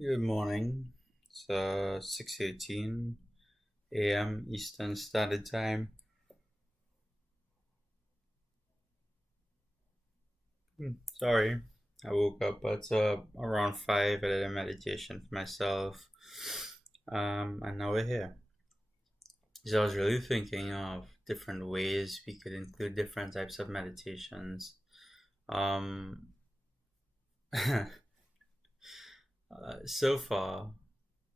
Good morning. It's 6:18 a.m. Eastern Standard Time. Sorry, I woke up at around 5. I did a meditation for myself, and now we're here. So I was really thinking of different ways we could include different types of meditations. Um, so far,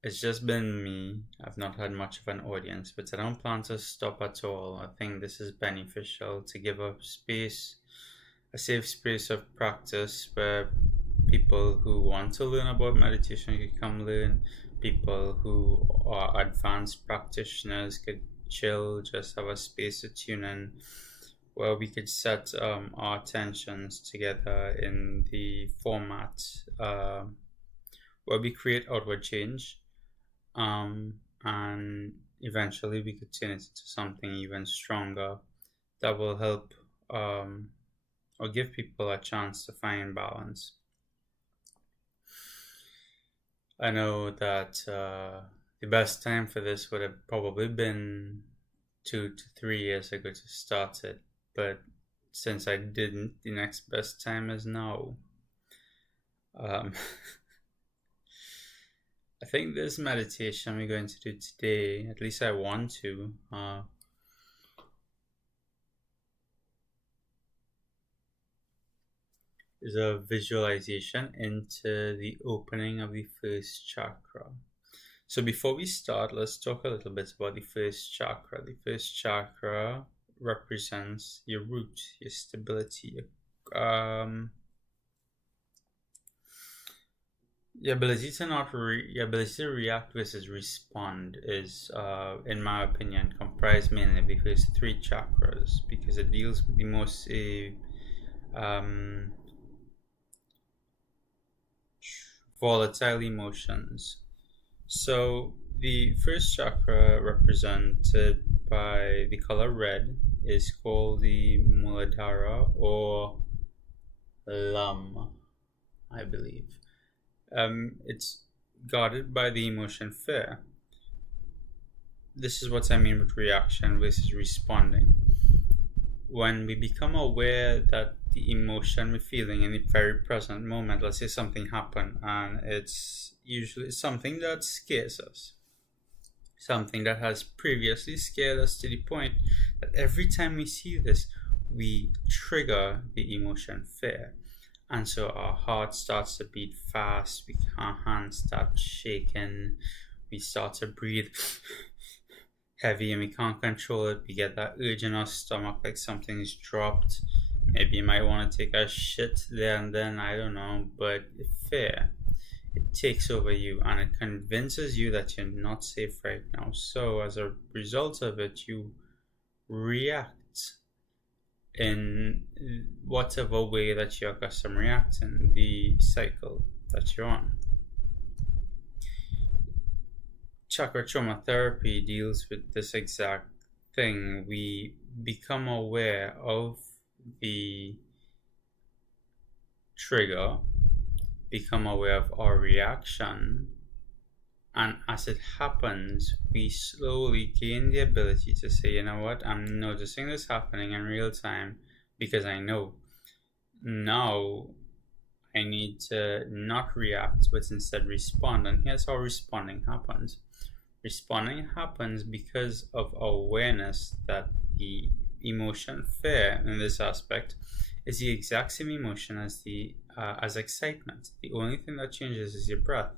it's just been me. I've not had much of an audience, but I don't plan to stop at all. I think this is beneficial to give a safe space of practice where people who want to learn about meditation could come learn. People who are advanced practitioners could chill, just have a space to tune in where we could set our attentions together in the format where we create outward change, and eventually we could turn it into something even stronger that will help or give people a chance to find balance. I know that the best time for this would have probably been 2 to 3 years ago to start it, but since I didn't, the next best time is now. Um, I think this meditation we're going to do today, at least I want to, is a visualization into the opening of the first chakra. So before we start, let's talk a little bit about the first chakra. The first chakra represents your root, your stability, your ability to react versus respond is, in my opinion, comprised mainly of the first three chakras because it deals with the most volatile emotions. So the first chakra, represented by the color red, is called the Muladhara or Lam, I believe. It's guarded by the emotion fear. This is what I mean with reaction versus responding. When we become aware that the emotion we're feeling in the very present moment, let's say something happened and it's usually something that scares us, something that has previously scared us to the point that every time we see this, we trigger the emotion fear. And so our heart starts to beat fast, our hands start shaking, we start to breathe heavy and we can't control it. We get that urge in our stomach like something is dropped. Maybe you might want to take a shit there and then, I don't know, but fear, it takes over you and it convinces you that you're not safe right now. So as a result of it, you react in whatever way that you're accustomed to reacting, the cycle that you're on. Chakra trauma therapy deals with this exact thing. We become aware of the trigger, become aware of our reaction, and as it happens, we slowly gain the ability to say, you know what, I'm noticing this happening in real time because I know now I need to not react but instead respond. And here's how responding happens. Responding happens because of awareness that the emotion fear in this aspect is the exact same emotion as excitement. The only thing that changes is your breath.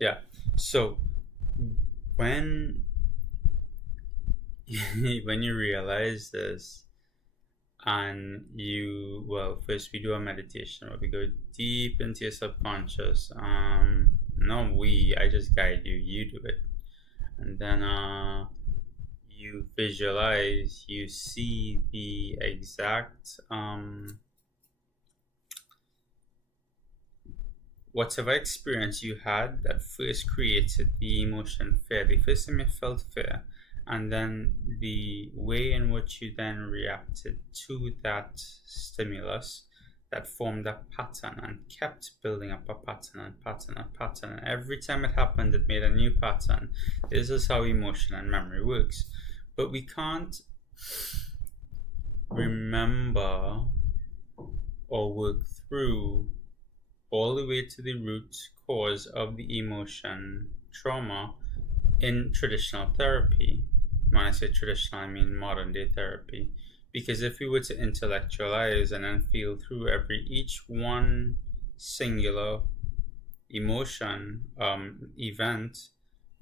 Yeah. So when when you realize this, and first we do a meditation where we go deep into your subconscious. I just guide you, you do it. And then you visualize, you see the exact whatever experience you had that first created the emotion fear. The first time you felt fear, And then the way in which you then reacted to that stimulus that formed a pattern and kept building up a pattern and pattern and pattern. And every time it happened, it made a new pattern. This is how emotion and memory works. But we can't remember or work through all the way to the root cause of the emotion trauma in traditional therapy. When I say traditional, I mean modern day therapy. Because if we were to intellectualize and then feel through each one singular emotion event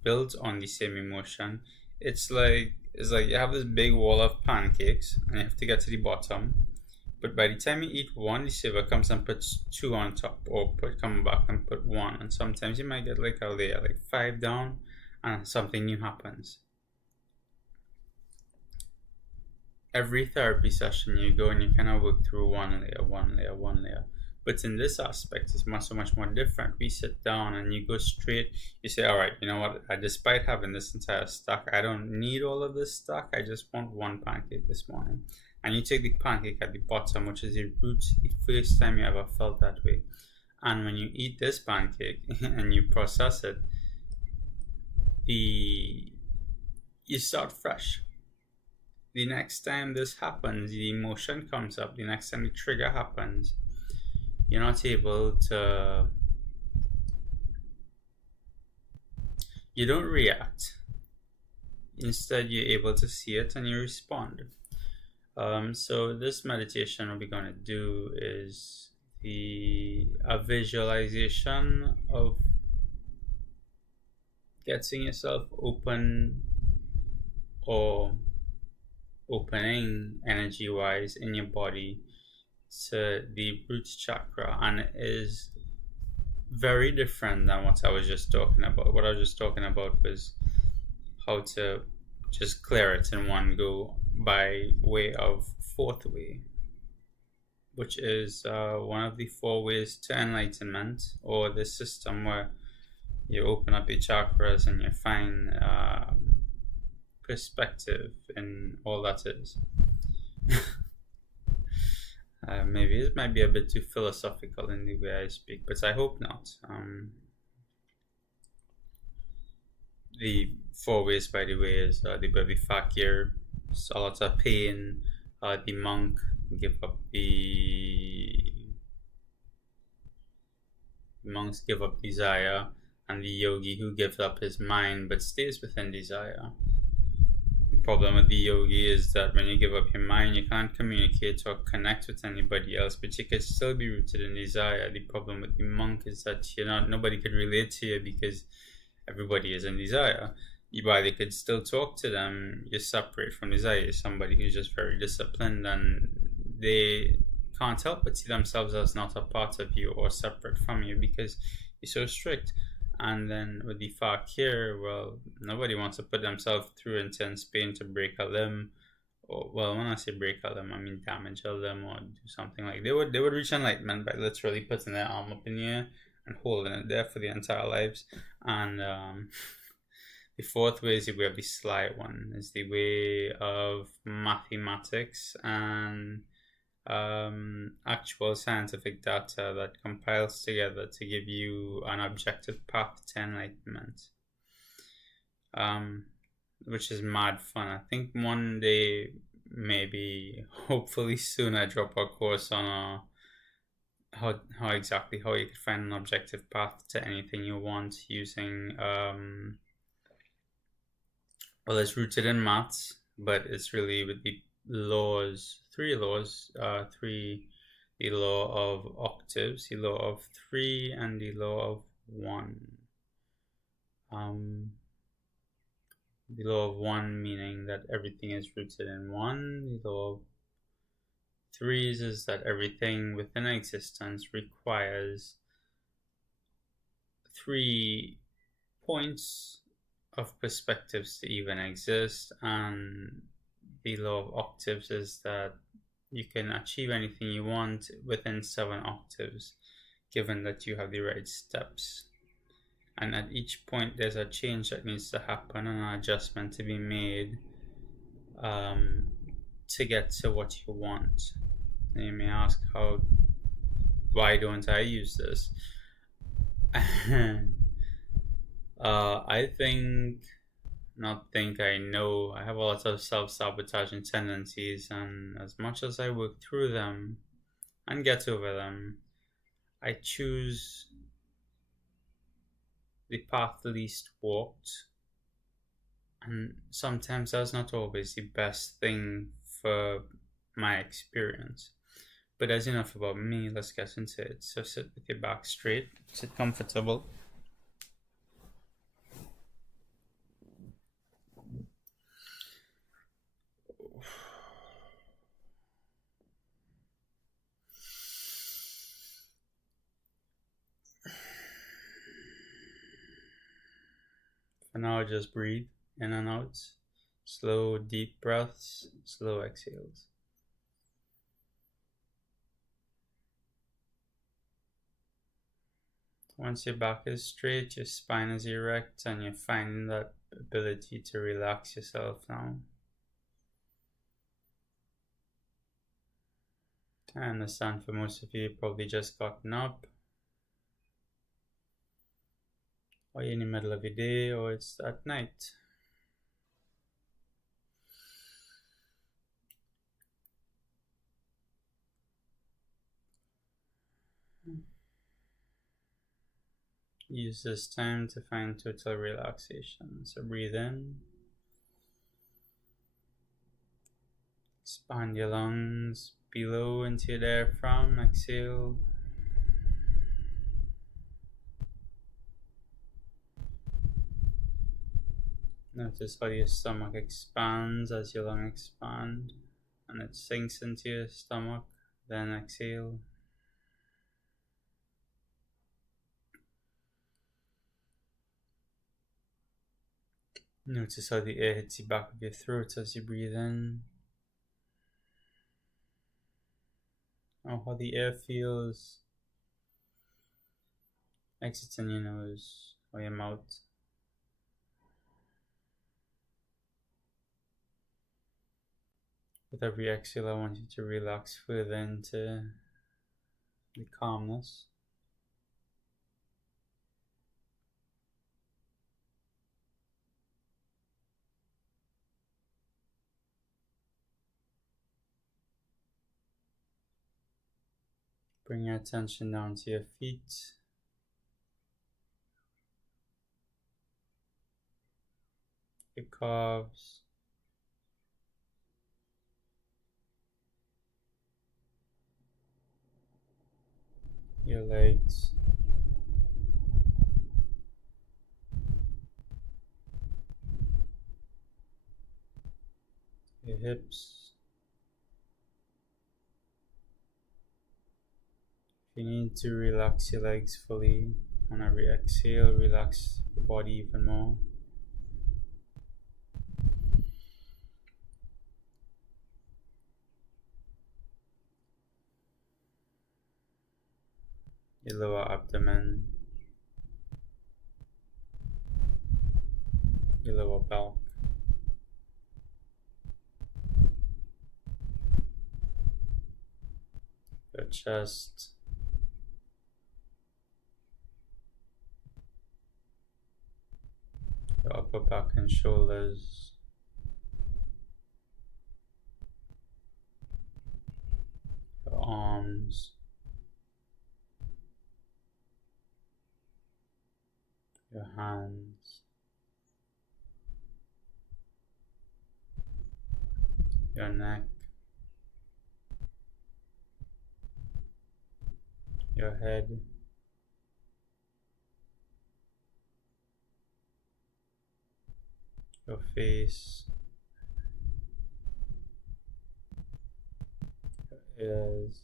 built on the same emotion, it's like you have this big wall of pancakes and you have to get to the bottom. But by the time you eat one, the server comes and puts two on top, or come back and put one. And sometimes you might get like a layer, like 5 down, and something new happens. Every therapy session you go and you kind of work through one layer. But in this aspect, it's so much more different. We sit down and you go straight, you say, all right, you know what, despite having this entire stack, I don't need all of this stack, I just want one pancake this morning. And you take the pancake at the bottom, which is the root, the first time you ever felt that way. And when you eat this pancake and you process it, you start fresh. The next time this happens, the emotion comes up, the next time the trigger happens, you're not able to, you don't react. Instead, you're able to see it and you respond. So this meditation what we're going to do is a visualization of getting yourself open or opening energy-wise in your body to the root chakra, and it is very different than what I was just talking about. What I was just talking about was how to just clear it in one go by way of fourth way, which is one of the 4 ways to enlightenment, or this system where you open up your chakras and you find perspective in all that is. Maybe it might be a bit too philosophical in the way I speak, but I hope not. The 4 ways, by the way, is the fakir, salata pain, the monk monks give up desire, and the yogi who gives up his mind but stays within desire. The problem with the yogi is that when you give up your mind, you can't communicate or connect with anybody else, but you can still be rooted in desire. The problem with the monk is that nobody could relate to you because everybody is in desire. While you could still talk to them, you're separate from desire. You're somebody who's just very disciplined, and they can't help but see themselves as not a part of you or separate from you because you're so strict. And then with the fakir, well, nobody wants to put themselves through intense pain to break a limb. Or, well, when I say break a limb, I mean damage a limb or do something like they would reach enlightenment by literally putting their arm up in the air and holding it there for their entire lives. And the 4th way is the way of the sly one, is the way of mathematics and actual scientific data that compiles together to give you an objective path to enlightenment, which is mad fun. I think one day, maybe hopefully soon, I drop a course on how you could find an objective path to anything you want using well, it's rooted in maths, but it's really with the laws, 3 laws, the law of octaves, the law of 3, and the law of 1. The law of 1 meaning that everything is rooted in 1. The law of 3 is that everything within existence requires 3 points of perspectives to even exist, and the law of octaves is that you can achieve anything you want within 7 octaves, given that you have the right steps. And at each point, there's a change that needs to happen and an adjustment to be made um, to get to what you want. And you may ask, why don't I use this? I think, not think, I know I have a lot of self sabotaging tendencies, and as much as I work through them and get over them, I choose the path least walked, and sometimes that's not always the best thing for my experience. But that's enough about me. Let's get into it. So sit with your back straight, sit comfortable. For now, just breathe in and out. Slow, deep breaths, slow exhales. Once your back is straight, your spine is erect, and you're finding that ability to relax yourself now. I understand for most of you, probably just gotten up, or you're in the middle of your day, or it's at night. Use this time to find total relaxation. So breathe in, expand your lungs below into your diaphragm, exhale. Notice how your stomach expands as your lungs expand, and it sinks into your stomach, then exhale. Notice how the air hits the back of your throat as you breathe in. Or how the air feels exiting your nose or your mouth. With every exhale, I want you to relax further into the calmness. Bring your attention down to your feet. Your calves. Your legs. Your hips. If you need to relax your legs fully, on every exhale, relax your body even more. Your lower abdomen, your lower back, your chest, your upper back and shoulders, your arms, your hands, your neck, your head, your face, your ears,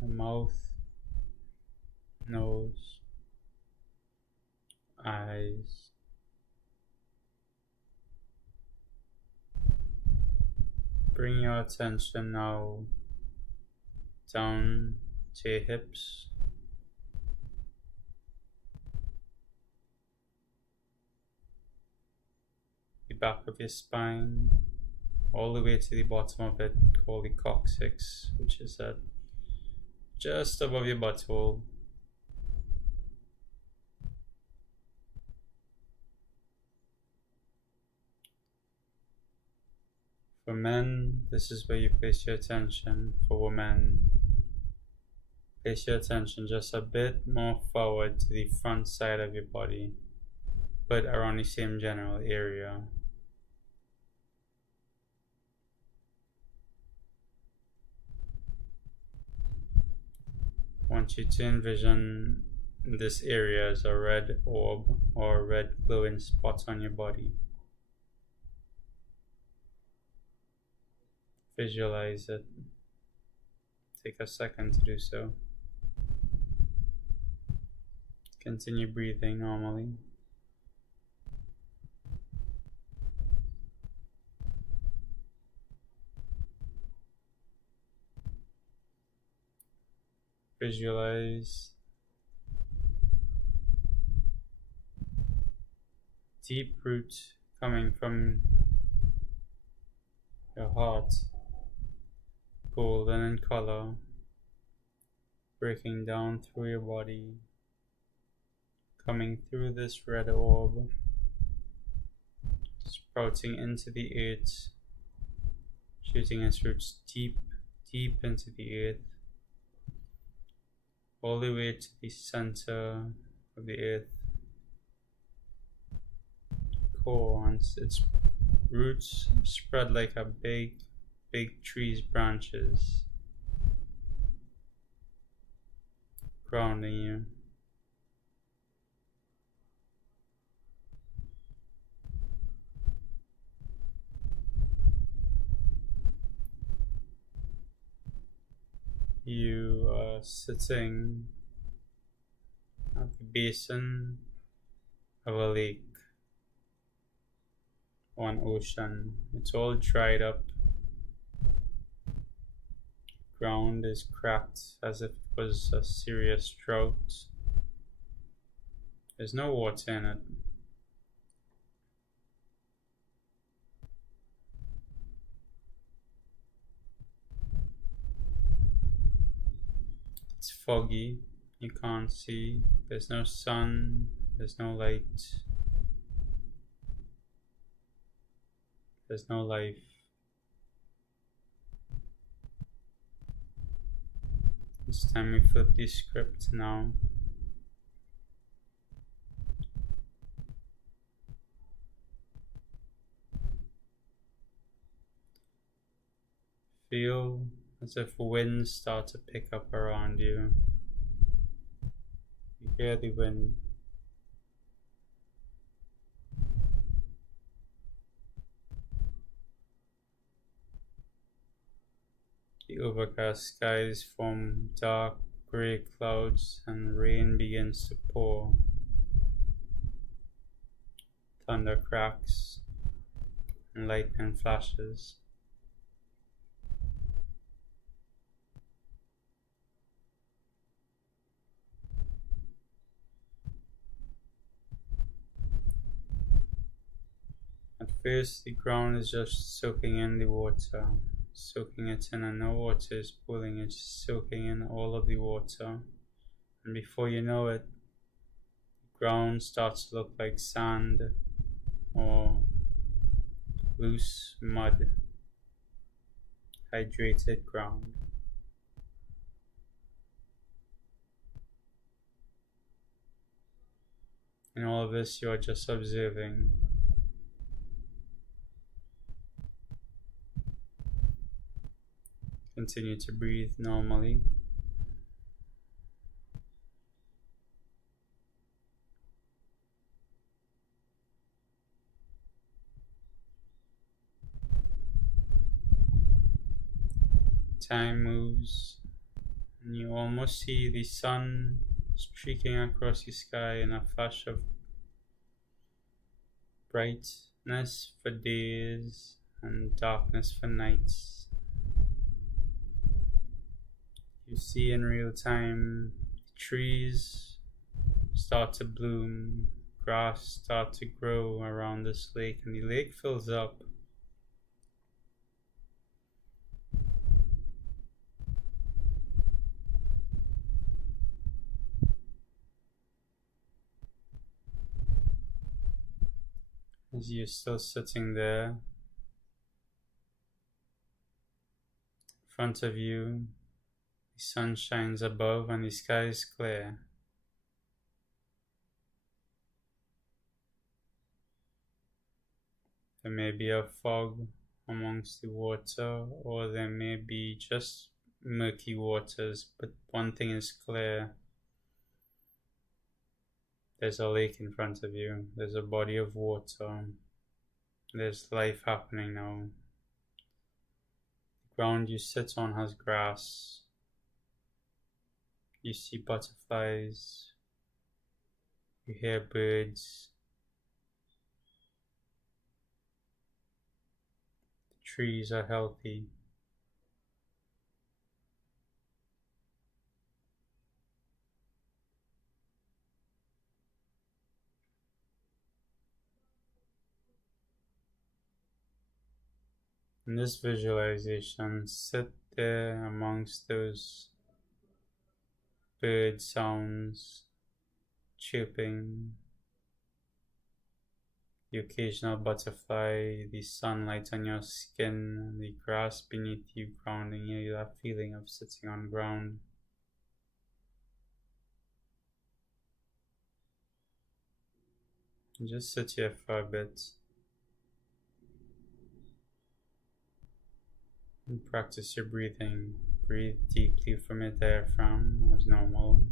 your mouth, nose, eyes. Bring your attention now down to your hips, the back of your spine, all the way to the bottom of it, called the coccyx, which is at just above your butthole. For men, this is where you place your attention. For women, place your attention just a bit more forward to the front side of your body, but around the same general area. I want you to envision this area as a red orb or a red glowing spot on your body. Visualize it. Take a second to do so. Continue breathing normally. Visualize deep root coming from your heart, golden in color, breaking down through your body, coming through this red orb, sprouting into the earth, shooting its roots deep, deep into the earth, all the way to the center of the earth core, and its roots spread like a big tree's branches, grounding you. You are sitting at the basin of a lake or an ocean. It's all dried up. Ground is cracked as if it was a serious drought. There's no water in it. It's foggy. You can't see. There's no sun. There's no light. There's no life. It's time we flip the script now. Feel as if winds start to pick up around you. You hear the wind. The overcast skies form dark grey clouds and rain begins to pour. Thunder cracks and lightning flashes. At first the ground is just soaking in the water, soaking it in, and no water is pooling, it's soaking in all of the water. And before you know it, the ground starts to look like sand or loose mud, hydrated ground. In all of this, you are just observing. Continue to breathe normally. Time moves, and you almost see the sun streaking across the sky in a flash of brightness for days and darkness for nights. You see in real time trees start to bloom, grass start to grow around this lake, and the lake fills up. As you're still sitting there, in front of you, the sun shines above and the sky is clear. There may be a fog amongst the water, or there may be just murky waters, but one thing is clear: there's a lake in front of you, there's a body of water, there's life happening now. The ground you sit on has grass, you see butterflies, you hear birds, the trees are healthy. In this visualization, sit there amongst those bird sounds, chirping, the occasional butterfly, the sunlight on your skin, the grass beneath you grounding you, that feeling of sitting on ground. And just sit here for a bit and practice your breathing. Breathe deeply from your diaphragm as normal.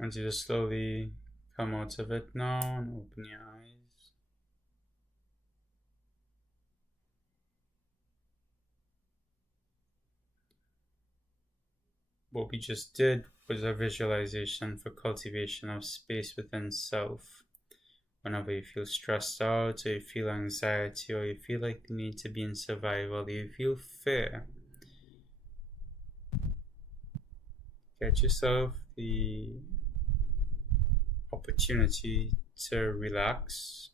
And you just slowly come out of it now and open your eyes. What we just did was a visualization for cultivation of space within self. whenever you feel stressed out, or you feel anxiety, or you feel like you need to be in survival, you feel fear, get yourself the opportunity to relax.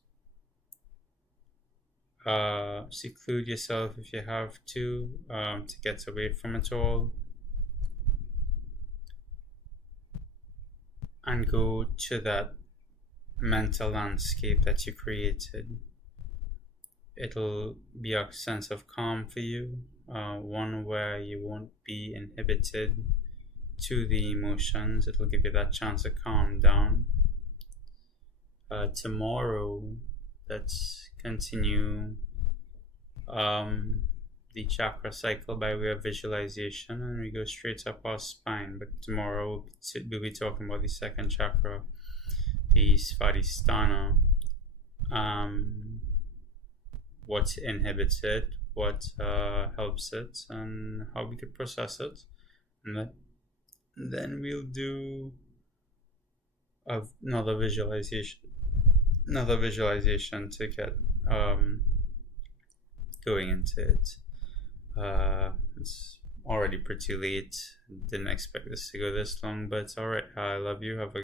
Seclude yourself if you have to get away from it all, and go to that mental landscape that you created. It'll be a sense of calm for you, one where you won't be inhibited to the emotions. It'll give you that chance to calm down. Tomorrow, let's continue the chakra cycle by way of visualization, and we go straight up our spine. But tomorrow we'll be talking about the second chakra, the Svadhisthana. What inhibits it, what helps it, and how we could process it. And then we'll do another visualization to get going into it. It's already pretty late. Didn't expect this to go this long, but it's alright. I love you. Have a